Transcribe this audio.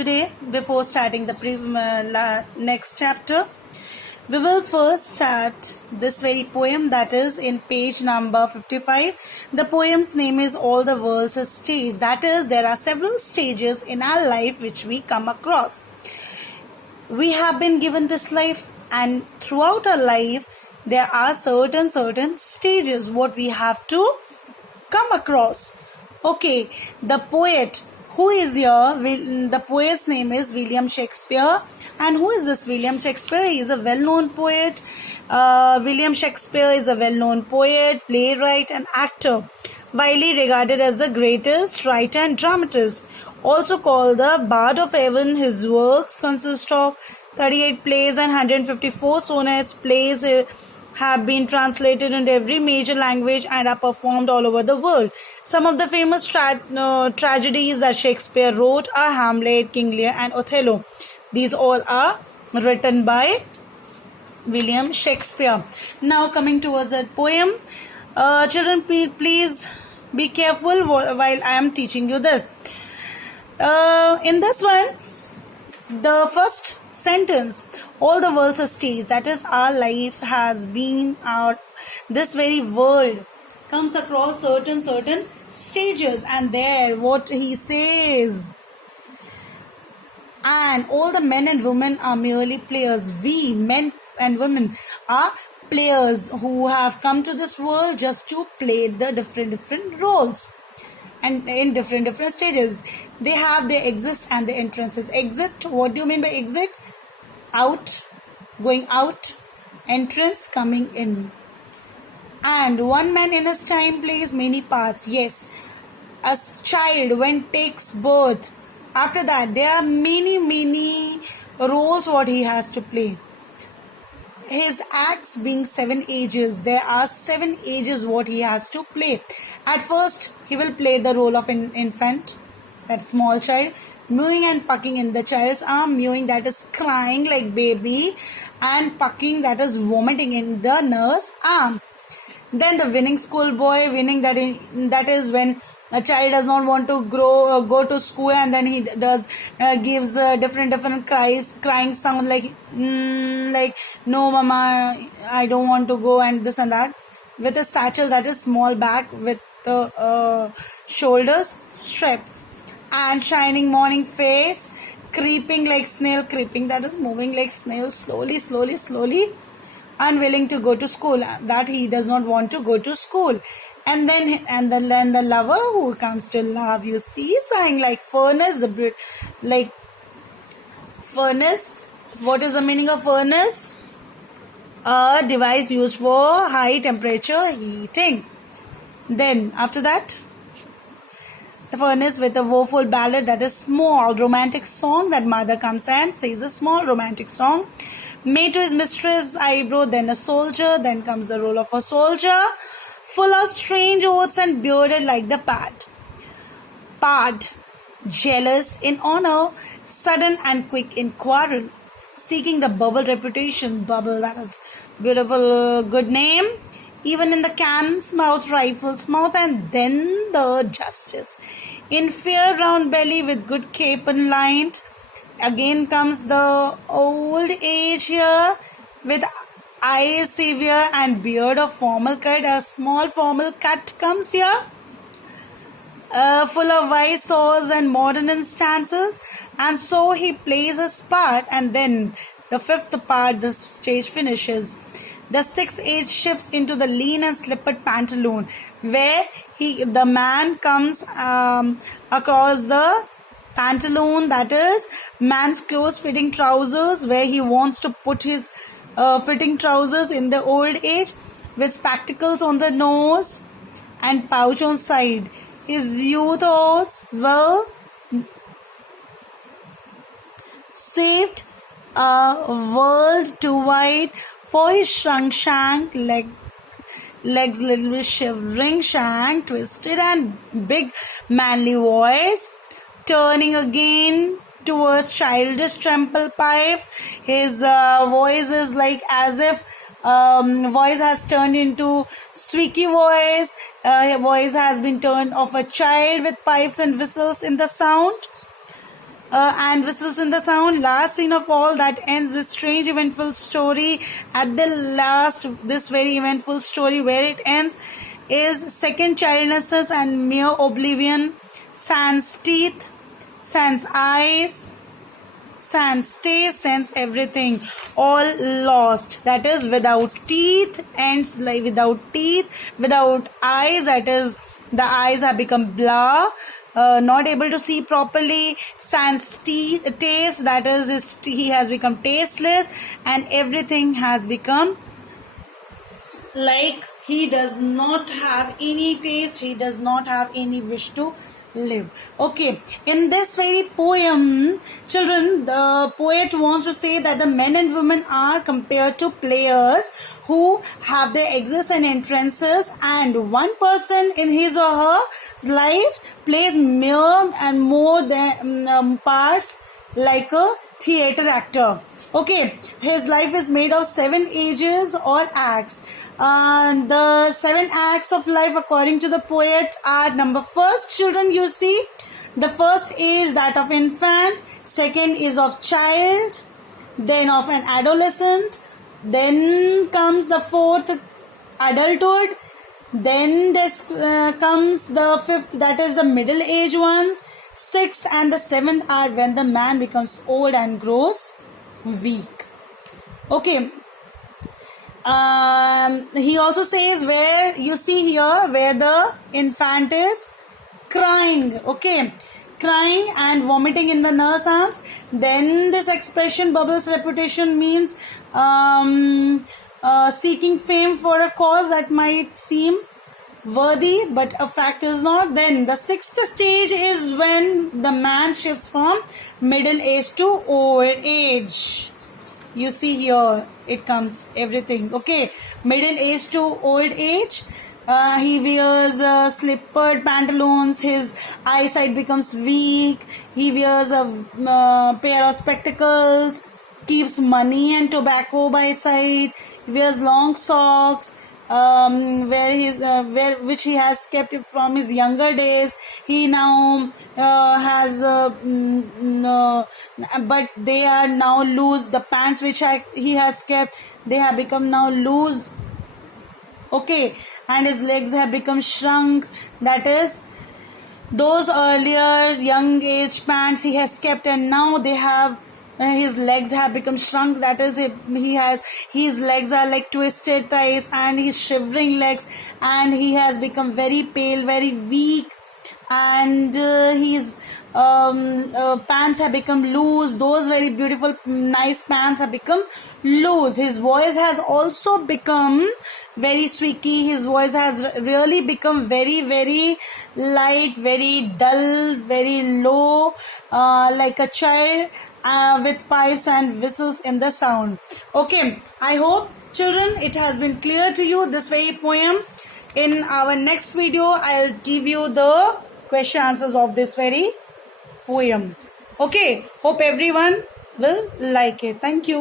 Today, before starting the next chapter, we will first start this very poem that is in page number 55. The poem's name is All the World's a Stage. That is, there are several stages in our life which we come across. We have been given this life, and throughout our life, there are certain stages what we have to come across. Okay, the poet who is here, the poet's name is William Shakespeare. And who is this William Shakespeare? He is a well-known poet. William Shakespeare is a well-known poet, playwright and actor, widely regarded as the greatest writer and dramatist. Also called the Bard of Avon, his works consist of 38 plays and 154 sonnets. Plays have been translated into every major language and are performed all over the world. Some of the famous tragedies that Shakespeare wrote are Hamlet, King Lear and Othello. These all are written by William Shakespeare. Now coming towards that poem, children please be careful while I am teaching you this. In this one, the first sentence, all the world's a stage, that is, our life has been this very world comes across certain stages, and there what he says, and all the men and women are merely players. We men and women are players who have come to this world just to play the different roles, and in different stages. They have their exits and their entrances. Exit, what do you mean by exit? Out, going out, entrance, coming in. And one man in his time plays many parts. Yes, a child when takes birth, after that there are many roles what he has to play. His acts being 7 ages, there are 7 ages what he has to play. At first he will play the role of an infant, that small child, mewing and pucking in the child's arm. Mewing, that is crying like baby, and pucking, that is vomiting in the nurse's arms. Then the winning schoolboy, winning, that is when a child does not want to go to school, and then he gives different crying sound like no mama, I don't want to go, and this and that, with a satchel, that is small bag with the shoulders straps, and shining morning face, creeping like snail, creeping, that is moving like snail, slowly, unwilling to go to school, that he does not want to go to school. And then the lover who comes to love, you see, sighing like furnace, like furnace. What is the meaning of furnace? A device used for high temperature heating. Then after that, the furnace with a woeful ballad, that is small romantic song, that mother comes and says a small romantic song. Made to his mistress eyebrow, then a soldier, then comes the role of a soldier, full of strange oaths and bearded like the pard, jealous in honor, sudden and quick in quarrel, seeking the bubble reputation, bubble, that is beautiful, good name, even in the cannon's mouth, rifle's mouth, and then the justice, in fair round belly with good cape and lined. Again comes the old age here, with eyes severe and beard of formal cut. A small formal cut comes here, full of wise saws and modern instances, and so he plays his part. And then the fifth part, the stage finishes. The sixth age shifts into the lean and slippered pantaloon, where the man comes across the pantaloon, that is man's close fitting trousers, where he wants to put his fitting trousers in the old age, with spectacles on the nose and pouch on side. His youth was well saved, a world too wide for his shank legs, little bit shivering, shank twisted, and big manly voice, turning again towards childish tremble pipes. His voice is like as if voice has turned into squeaky voice. Voice has been turned of a child with pipes and whistles in the sound. and whistles in the sound. Last scene of all that ends this strange eventful story. At the last, this very eventful story, where it ends is second childlessness and mere oblivion. Sans teeth, sans eyes, sans taste, sans everything, all lost. That is without teeth, ends like without teeth, without eyes, that is the eyes have become blur, not able to see properly. Sans taste, that is he has become tasteless, and everything has become like he does not have any taste, he does not have any wish to live. Okay, in this very poem, children, the poet wants to say that the men and women are compared to players who have their exits and entrances, and one person in his or her life plays mere and more than parts like a theater actor. Okay, his life is made of 7 ages or acts. The 7 acts of life, according to the poet, are: number first, children, you see, the first is that of infant, second is of child, then of an adolescent, then comes the fourth, adulthood, then this comes the fifth, that is the middle age ones, sixth and the seventh are when the man becomes old and grows weak. Okay, he also says, where you see here where the infant is crying, okay, crying and vomiting in the nurse arms. Then this expression, Bubbles' reputation, means seeking fame for a cause that might seem worthy but a fact is not. Then the sixth stage is when the man shifts from middle age to old age. You see here it comes everything, okay, middle age to old age. He wears slippered pantaloons, his eyesight becomes weak, he wears a pair of spectacles, keeps money and tobacco by his side, he wears long socks, which he has kept from his younger days. He now has but they are now loose. The pants which he has kept, they have become now loose, okay, and his legs have become shrunk. That is, those earlier young age pants he has kept, and now they have his legs have become shrunk. That is, his legs are like twisted types, and he's shivering legs, and he has become very pale, very weak, and his pants have become loose. Those very beautiful nice pants have become loose. His voice has also become very squeaky. His voice has really become very, very light, very dull, very low, like a child, with pipes and whistles in the sound. Okay, I hope, children, it has been clear to you, this very poem. In our next video, I'll give you the question answers of this very poem. Okay, hope everyone will like it. Thank you.